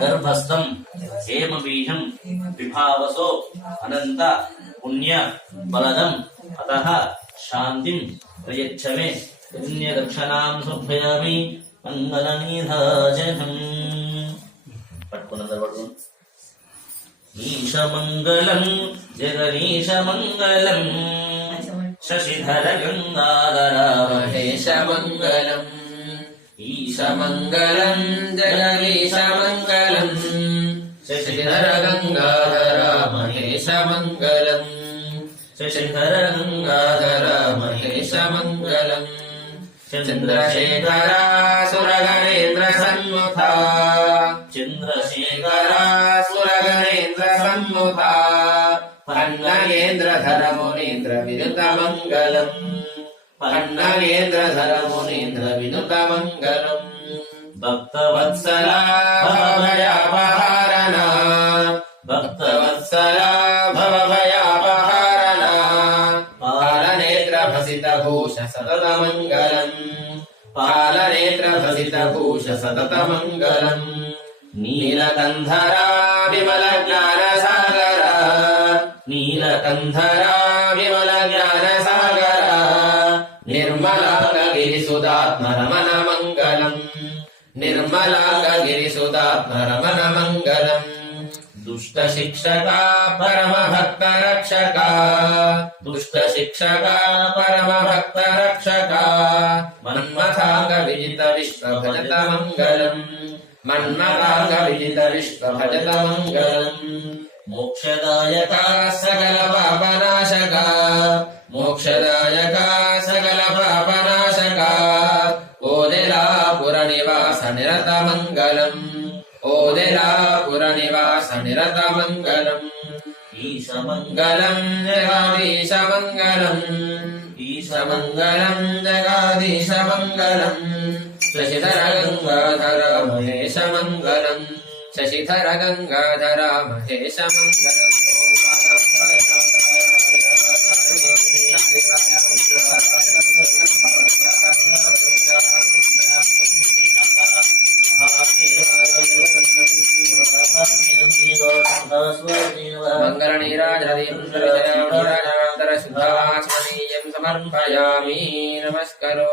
गर्भस्थं हेम बीजं विभावसो अनंत पुण्य बलदं अतः शांतिं प्रयच्छमे पुण्य दक्षिणां समर्पयामि मंगलनिधाजनम् पट्टुनंदर ईशमंगलं जगदीशमंगलं शशिधर गंगाधर महेशमंगलम् ईशमंगलं जगदीशमंगलं शशिधर गंगाधर महेशमंगलम् शशिधर गंगाधर महेशमंगलम् चंद्रशेखरा सुरगणेन्द्र सन्मुखा चंद्रशेखरा सुरगणेन्द्र सन्मुखा पन्नगेन्द्रधर मुनीन्द्र विनुत मंगलम् पन्नगेन्द्रधर मुनीन्द्र विनुत मंगलम् भक्तवत्सला भवभयापहारणा भक्तवत्सला भवभयापहारणा पालनेत्रभसितभूष सततमङ्गलम् पालनेत्रभसितभूष सततमङ्गलम् नीलकन्धरा विमलज्ञानसागरा नीलकन्धरा विमलज्ञानसागरा निर्मलाङ्गगिरिसुधात्मरमणमङ्गलम् निर्मलाङ्गगिरिसुधात्मरमणमङ्गलम् दुष्टशिक्षका परमभक्तरक्षका दुष्टशिक्षका परमभक्तरक्षका मन्मथाङ्गविजित विश्वभजतमङ्गलम् मन्मथाङ्गविजित विश्वभजतमङ्गलम् मोक्षदायका सकलपापनाशका मोक्षदायका सकलपापनाशका ओदेलापुरनिवास निरतमङ्गलम् ओदेलापुरनिवास निरतमङ्गलम् ईशमङ्गलं जगाधीशमङ्गलम् ईशमङ्गलं जगाधीशमङ्गलम् शशिधर गंगाधर महेशमङ्गलम् शशिधर गंगाधर महेशमङ्गलम् मंगलनीराजनदीपुष्पविजयानीराजनान्तरशुद्धाचमनीयं समर्पयामि नमस्करो।